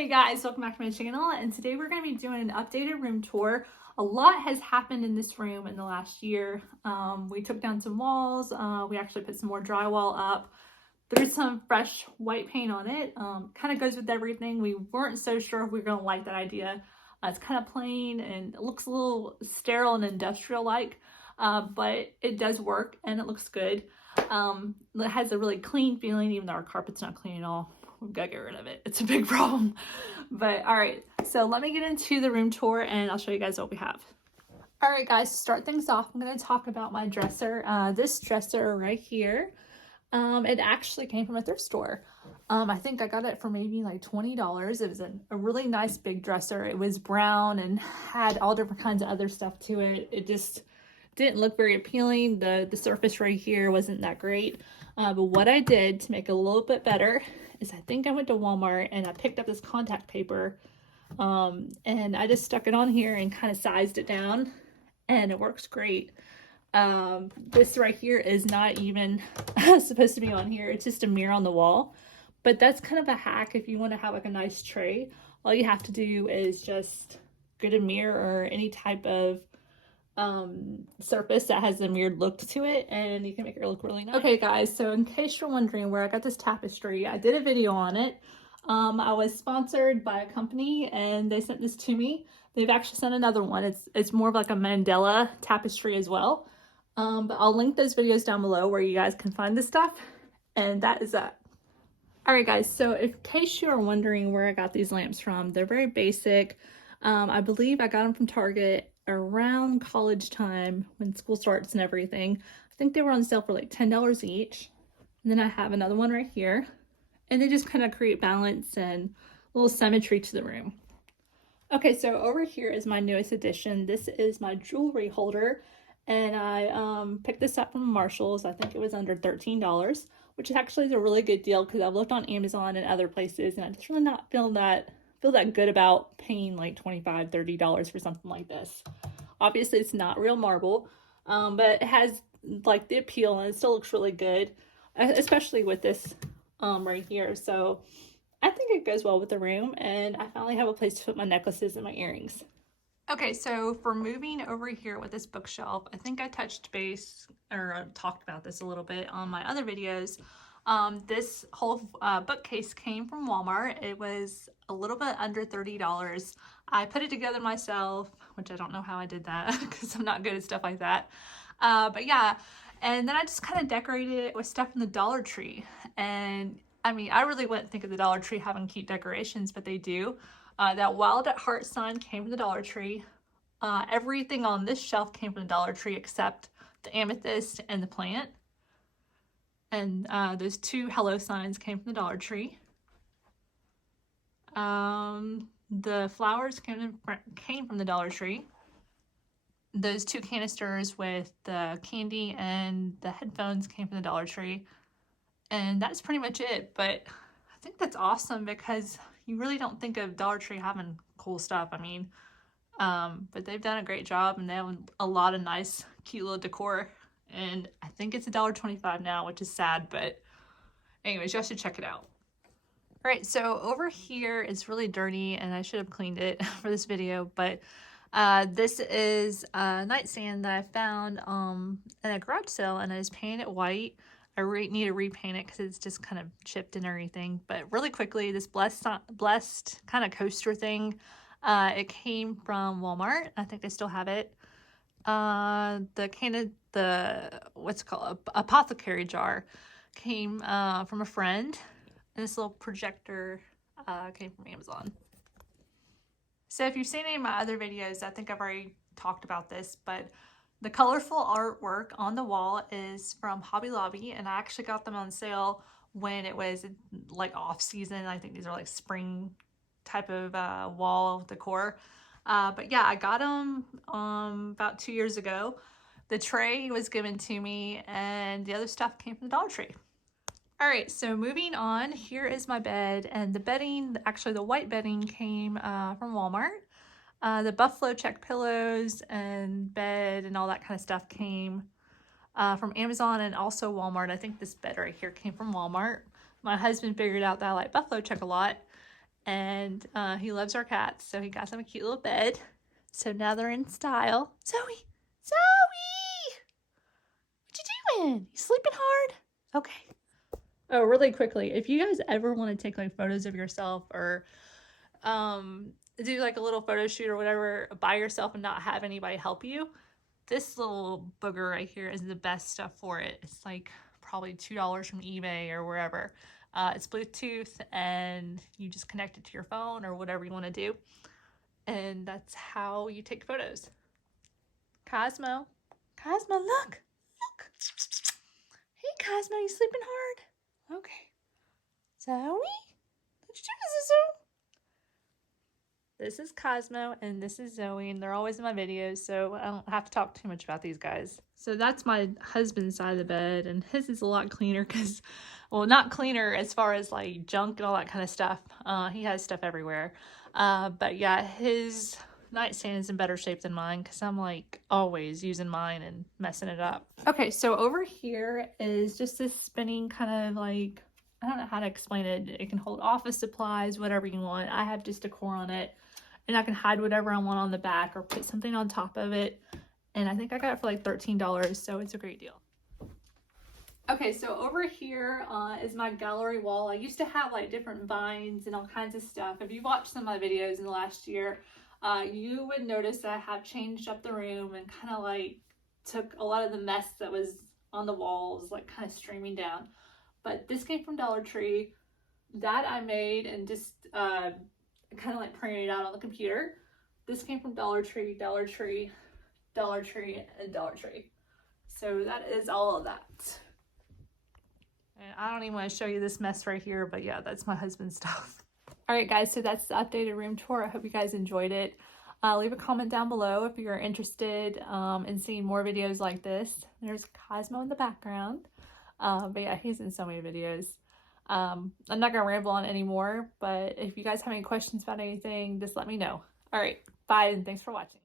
Hey guys, welcome back to my channel, and today we're going to be doing an updated room tour. A lot has happened in this room in the last year. We took down some walls, we actually put some more drywall up. There's some fresh white paint on it, kind of goes with everything. We weren't so sure if we were going to like that idea. It's kind of plain and it looks a little sterile and industrial-like, but it does work and it looks good. It has a really clean feeling, even though our carpet's not clean at all. We've got to get rid of it. It's a big problem. But all right, so let me get into the room tour and I'll show you guys what we have. All right, guys, to start things off, I'm going to talk about my dresser. This dresser right here, it actually came from a thrift store. I think I got it for maybe like $20. It was a really nice big dresser. It was brown and had all different kinds of other stuff to it. It just didn't look very appealing. The surface right here wasn't that great. But what I did to make it a little bit better is I think I went to Walmart and I picked up this contact paper and I just stuck it on here and kind of sized it down, and it works great. This right here is not even supposed to be on here. It's just a mirror on the wall, but that's kind of a hack. If you want to have like a nice tray, all you have to do is just get a mirror or any type of surface that has a mirrored look to it, and you can make it look really nice. Okay guys, so in case you're wondering where I got this tapestry, I did a video on it. I was sponsored by a company and they sent this to me. They've actually sent another one. It's more of like a Mandela tapestry as well. But I'll link those videos down below where you guys can find this stuff, and that is that. All right guys, so in case you are wondering where I got these lamps from, they're very basic. I believe I got them from Target around college time when school starts and everything. I think they were on sale for like $10 each. And then I have another one right here, and they just kind of create balance and a little symmetry to the room. Okay, so over here is my newest addition. This is my jewelry holder, and I picked this up from Marshall's. I think it was under $13, which actually is a really good deal because I've looked on Amazon and other places, and I just really not feel that good about paying like $25, $30 for something like this. Obviously it's not real marble, but it has like the appeal and it still looks really good, especially with this right here. So I think it goes well with the room, and I finally have a place to put my necklaces and my earrings. Okay, so for moving over here with this bookshelf, I think I touched base or talked about this a little bit on my other videos. This whole bookcase came from Walmart. It was a little bit under $30. I put it together myself, which I don't know how I did that because I'm not good at stuff like that. But yeah, and then I just kind of decorated it with stuff from the Dollar Tree. And I mean, I really wouldn't think of the Dollar Tree having cute decorations, but they do. That Wild at Heart sign came from the Dollar Tree. Everything on this shelf came from the Dollar Tree except the amethyst and the plant. And those two hello signs came from the Dollar Tree. The flowers came from the Dollar Tree. Those two canisters with the candy and the headphones came from the Dollar Tree. And that's pretty much it. But I think that's awesome because you really don't think of Dollar Tree having cool stuff. I mean, but they've done a great job, and they have a lot of nice, cute little decor. And I think it's $1.25 now, which is sad, but anyways, y'all should check it out. All right, so over here is really dirty, and I should have cleaned it for this video, but this is a nightstand that I found at a garage sale, and I just painted it white. I need to repaint it because it's just kind of chipped and everything. But really quickly, this blessed kind of coaster thing, it came from Walmart. I think they still have it. What's it called, apothecary jar came from a friend, and this little projector came from Amazon. So if you've seen any of my other videos, I think I've already talked about this, but the colorful artwork on the wall is from Hobby Lobby, and I actually got them on sale when it was like off season. I think these are like spring type of wall decor. But yeah, I got them about 2 years ago. The tray was given to me, and the other stuff came from the Dollar Tree. All right, so moving on, here is my bed, and the bedding, actually the white bedding came from Walmart. The buffalo check pillows and bed and all that kind of stuff came from Amazon and also Walmart. I think this bed right here came from Walmart. My husband figured out that I like buffalo check a lot, And he loves our cats, so he got them a cute little bed. So now they're in style. Zoe! Zoe! What you doing? You sleeping hard? Okay. Oh, really quickly, if you guys ever want to take like photos of yourself or do like a little photo shoot or whatever by yourself and not have anybody help you, this little booger right here is the best stuff for it. It's like probably $2 from eBay or wherever. It's Bluetooth and you just connect it to your phone or whatever you want to do. And that's how you take photos. Cosmo. Cosmo, look. Look. Hey, Cosmo, you sleeping hard? Okay. Zoe? What you doing, Zoe? This is Cosmo and this is Zoe, and they're always in my videos, so I don't have to talk too much about these guys. So that's my husband's side of the bed, and his is a lot cleaner because, well, not cleaner as far as like junk and all that kind of stuff. He has stuff everywhere. But yeah, his nightstand is in better shape than mine because I'm like always using mine and messing it up. Okay, so over here is just this spinning kind of like, I don't know how to explain it. It can hold office supplies, whatever you want. I have just decor on it. And I can hide whatever I want on the back or put something on top of it. And I think I got it for like $13, so it's a great deal. Okay, so over here is my gallery wall. I used to have like different vines and all kinds of stuff. If you watched some of my videos in the last year, you would notice that I have changed up the room and kind of like took a lot of the mess that was on the walls, like kind of streaming down. But this came from Dollar Tree. That I made and just kind of like printed it out on the computer. This came from Dollar Tree, Dollar Tree, Dollar Tree, and Dollar Tree. So that is all of that. And I don't even want to show you this mess right here, but yeah, that's my husband's stuff. All right, guys, so that's the updated room tour. I hope you guys enjoyed it. Leave a comment down below if you're interested in seeing more videos like this. There's Cosmo in the background. But yeah, he's in so many videos. I'm not gonna ramble on anymore, but if you guys have any questions about anything, just let me know. All right, bye, and thanks for watching.